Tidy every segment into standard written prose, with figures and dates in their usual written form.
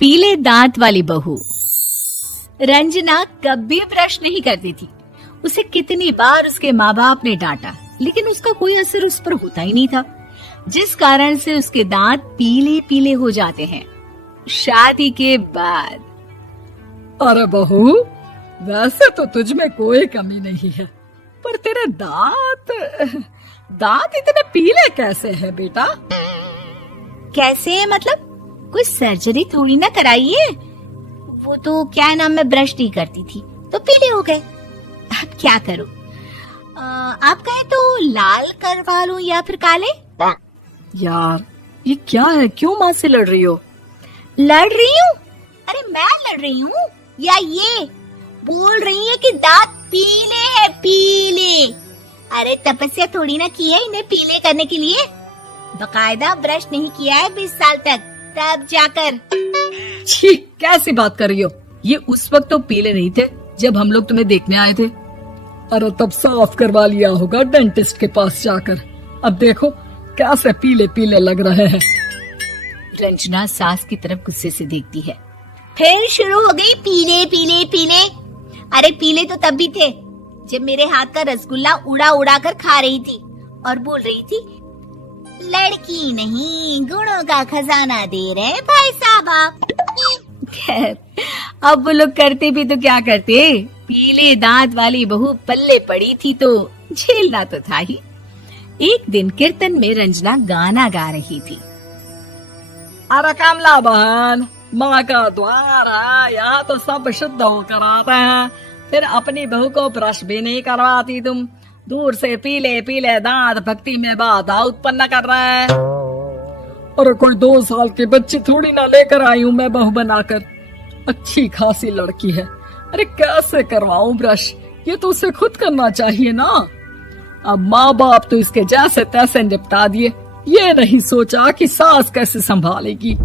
पीले दांत वाली बहू। रंजना कभी ब्रश नहीं करती थी। उसे कितनी बार उसके माँ बाप ने डांटा, लेकिन उसका कोई असर उस पर होता ही नहीं था, जिस कारण से उसके दांत पीले पीले हो जाते हैं। शादी के बाद अरे बहू, वैसे तो तुझ में कोई कमी नहीं है, पर तेरे दांत इतने पीले कैसे हैं बेटा? कैसे मतलब? कोई सर्जरी थोड़ी ना कराइए। वो तो क्या नाम, मैं ब्रश नहीं करती थी तो पीले हो गए। अब क्या करूं? आप कहें तो लाल करवा लूं या फिर काले? यार ये क्या है, क्यों माँ से लड़ रही हो? लड़ रही हूँ? अरे मैं लड़ रही हूँ या ये बोल रही है कि दांत पीले हैं, पीले। अरे तपस्या थोड़ी ना की है इन्हें पीले करने के लिए। बकायदा ब्रश नहीं किया है 20 साल तक, तब जाकर। छी, कैसी बात कर रही हो? ये उस वक्त तो पीले नहीं थे जब हम लोग तुम्हें देखने आए थे। अरे तब साफ करवा लिया होगा डेंटिस्ट के पास जाकर। अब देखो कैसे पीले पीले लग रहे हैं। रंजना सास की तरफ गुस्से से देखती है। फिर शुरू हो गई पीले पीले पीले। अरे पीले तो तब भी थे जब मेरे हाथ का रसगुल्ला उड़ा उड़ा कर खा रही थी और बोल रही थी, लड़की नहीं गुणों का खजाना दे रहे भाई साहब आप। खैर, अब वो लोग करते भी तो क्या करते, पीले दांत वाली बहू पल्ले पड़ी थी तो झेलना तो था ही। एक दिन कीर्तन में रंजना गाना गा रही थी। अरे कमला बहन, माँ का द्वार है, यहाँ तो सब शुद्ध होकर आते हैं, फिर अपनी बहू को ब्रश भी नहीं करवाती तुम। दूर से पीले पीले दांत भक्ति में बाधा उत्पन्न कर रहे हैं। अरे कोई 2 साल के बच्ची थोड़ी ना लेकर आई हूँ मैं बहू बनाकर। अच्छी खासी लड़की है, अरे कैसे करवाऊं ब्रश? ये तो उसे खुद करना चाहिए ना। अब माँ बाप तो इसके जैसे तैसे निपटा दिए, ये नहीं सोचा कि सास कैसे संभालेगी।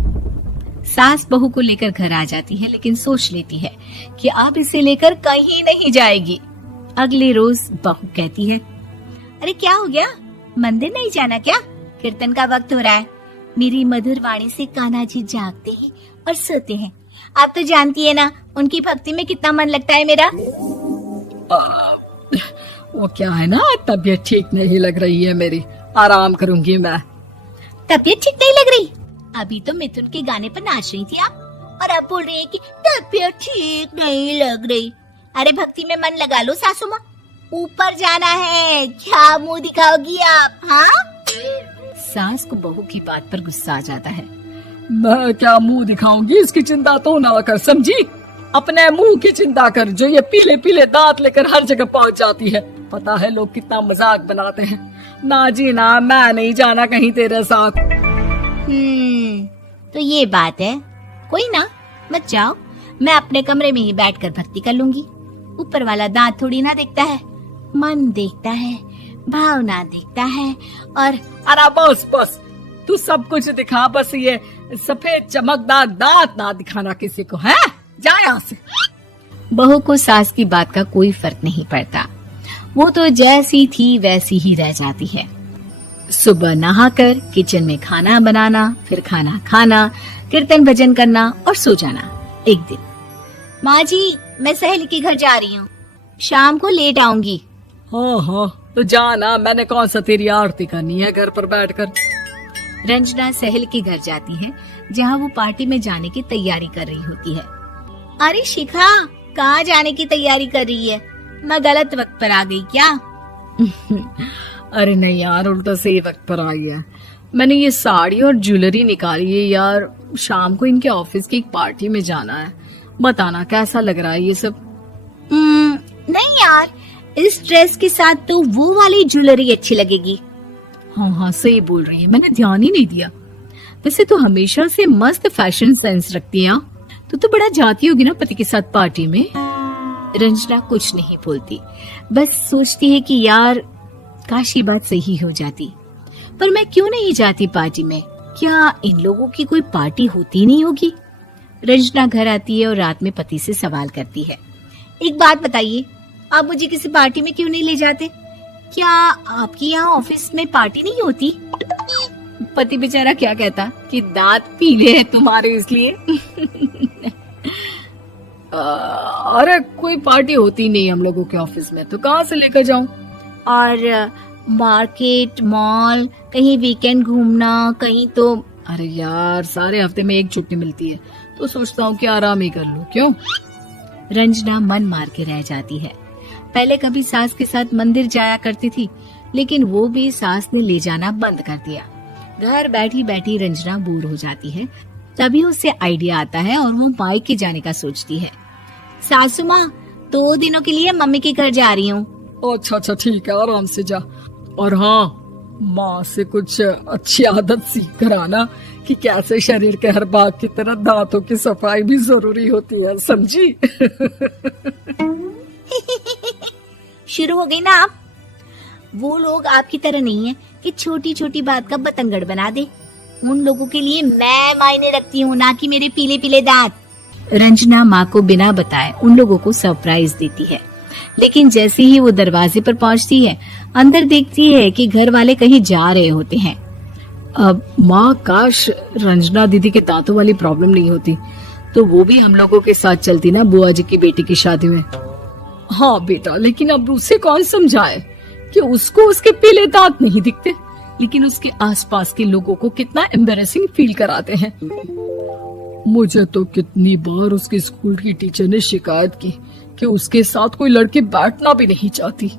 सास बहू को लेकर घर आ जाती है, लेकिन सोच लेती है कि अब इसे लेकर कहीं नहीं जाएगी। अगले रोज बहू कहती है, अरे क्या हो गया, मंदिर नहीं जाना क्या? कीर्तन का वक्त हो रहा है। मेरी मधुर वाणी से कान्हा जी जागते हैं और सोते हैं। आप तो जानती है ना उनकी भक्ति में कितना मन लगता है मेरा। वो क्या है ना, तबीयत ठीक नहीं लग रही है मेरी, आराम करूंगी मैं। तबीयत ठीक नहीं लग रही? अभी तो मिथुन के गाने पर नाच रही थी आप, और अब बोल रही है कि तबीयत ठीक नहीं लग रही। अरे भक्ति में मन लगा लो सासू माँ, ऊपर जाना है, क्या मुंह दिखाओगी आप? हाँ? सास को बहू की बात पर गुस्सा आ जाता है। मैं क्या मुंह दिखाऊंगी, इसकी चिंता तो ना कर, समझी? अपने मुंह की चिंता कर, जो ये पीले पीले दांत लेकर हर जगह पहुंच जाती है। पता है लोग कितना मजाक बनाते हैं। ना जी ना, मैं नहीं जाना कहीं तेरे साथ। तो ये बात है, कोई ना, मत जाओ, मैं अपने कमरे में ही बैठकर भक्ति कर लूंगी। ऊपर वाला दांत थोड़ी ना देखता है, मन देखता है, भावना देखता है। और अरे बस बस, तू सब कुछ दिखा, बस ये सफेद चमकदार दांत ना दिखाना किसी को, है? जा यहाँ से। बहू को सास की बात का कोई फर्क नहीं पड़ता, वो तो जैसी थी वैसी ही रह जाती है। सुबह नहाकर किचन में खाना बनाना, फिर खाना खाना, कीर्तन भजन करना और सो जाना। एक दिन, माँ जी मैं सहेली के घर जा रही हूँ, शाम को लेट आऊंगी। हाँ हाँ तो जाना, मैंने कौन सा तेरी आरती करनी है घर पर बैठकर। रंजना सहेली के घर जाती है, जहाँ वो पार्टी में जाने की तैयारी कर रही होती है। अरे शिखा, कहाँ जाने की तैयारी कर रही है? मैं गलत वक्त पर आ गई क्या? अरे नहीं यार, उल्टा सही वक्त पर आई है। मैंने ये साड़ी और ज्वेलरी निकाली है यार, शाम को इनके ऑफिस की एक पार्टी में जाना है। बताना कैसा लग रहा है ये सब? नहीं यार, इस ड्रेस के साथ तो वो वाली ज्वेलरी अच्छी लगेगी। हाँ हाँ सही बोल रही है, मैंने ध्यान ही नहीं दिया। वैसे तो हमेशा से मस्त फैशन सेंस रखती है। तो बड़ा जाती होगी ना पति के साथ पार्टी में। रंजना कुछ नहीं बोलती, बस सोचती है कि यार काश ये बात सही हो जाती, पर मैं क्यों नहीं जाती पार्टी में? क्या इन लोगों की कोई पार्टी होती नहीं होगी? रंजना घर आती है और रात में पति से सवाल करती है, एक बात बताइए, आप मुझे किसी पार्टी में क्यों नहीं ले जाते? क्या आपकी यहाँ ऑफिस में पार्टी नहीं होती? पति बेचारा क्या कहता कि दांत पीले हैं तुम्हारे इसलिए। अरे कोई पार्टी होती नहीं हम लोगों के ऑफिस में, तो कहाँ से लेकर जाऊं? और मार्केट, मॉल, कहीं वीकेंड घूमना, कहीं तो। अरे यार, सारे हफ्ते में एक छुट्टी मिलती है, तो सोचता हूँ कि आराम ही कर लूं। क्यों? रंजना मन मार के रह जाती है। पहले कभी सास के साथ मंदिर जाया करती थी, लेकिन वो भी सास ने ले जाना बंद कर दिया। घर बैठी बैठी रंजना बोर हो जाती है। तभी उसे आइडिया आता है और वो मायके जाने का सोचती है। सासू माँ, 2 दिनों के लिए मम्मी के घर जा रही हूँ। अच्छा ठीक है, आराम से जा। और हाँ, माँ से कुछ अच्छी आदत सीख कर आना कि कैसे शरीर के हर भाग की तरह दांतों की सफाई भी जरूरी होती है, समझी? शुरू हो गई ना आप। वो लोग आपकी तरह नहीं है कि छोटी छोटी बात का बतंगड़ बना दे। उन लोगों के लिए मैं मायने रखती हूँ, ना कि मेरे पीले पीले दांत। रंजना माँ को बिना बताए उन लोगों को सरप्राइज देती है, लेकिन जैसे ही वो दरवाजे पर पहुंचती है, अंदर देखती है कि घर वाले कहीं जा रहे होते हैं। अब माँ, काश रंजना दीदी के दांतों वाली प्रॉब्लम नहीं होती, तो वो भी हम लोगों के साथ चलती ना बुआ जी की बेटी की शादी में। हाँ बेटा, लेकिन अब उसे कौन समझाए कि उसको उसके पीले दांत नहीं दिखते, लेकिन उसके आसपास के लोगों को कितना एम्बैरेसिंग फील कराते हैं। मुझे तो कितनी बार उसके स्कूल की टीचर ने शिकायत की कि उसके साथ कोई लड़की बैठना भी नहीं चाहती,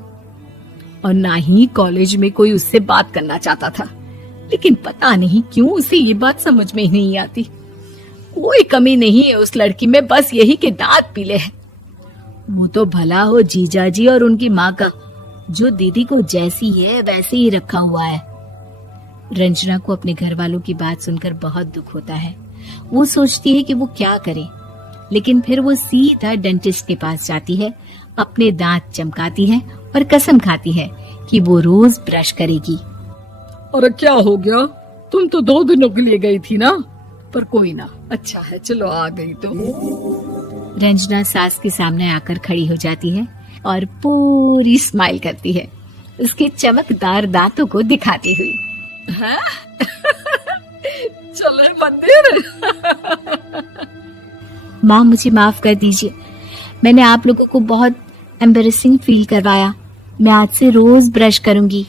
और ना ही कॉलेज में कोई उससे बात करना चाहता था। लेकिन पता नहीं क्यों उसे ये बात समझ में ही नहीं आती। कोई कमी नहीं है उस लड़की में, बस यही कि दांत पीले हैं। वो तो भला हो जीजा जी और उनकी माँ का, जो दीदी को जैसी है वैसे ही रखा हुआ है। रंजना को अपने घर वालों की बात सुनकर बहुत दुख होता है। वो सोचती है कि वो क्या करे, लेकिन फिर वो सीधा डेंटिस्ट के पास जाती है, अपने दांत चमकाती है और कसम खाती है कि वो रोज ब्रश करेगी। अरे क्या हो गया? तुम तो 2 दिनों के लिए गई थी ना, पर कोई ना, अच्छा है, चलो आ गई तो। रंजना सास के सामने आकर खड़ी हो जाती है और पूरी स्माइल करती है, उसके चमकदार दांतों को दिखाती हुई। हैं? चले मंदिर। माँ, मुझे माफ कर दीजिए, मैंने आप लोगों को बहुत एम्बैरेसिंग फील करवाया। मैं आज से रोज ब्रश करूंगी।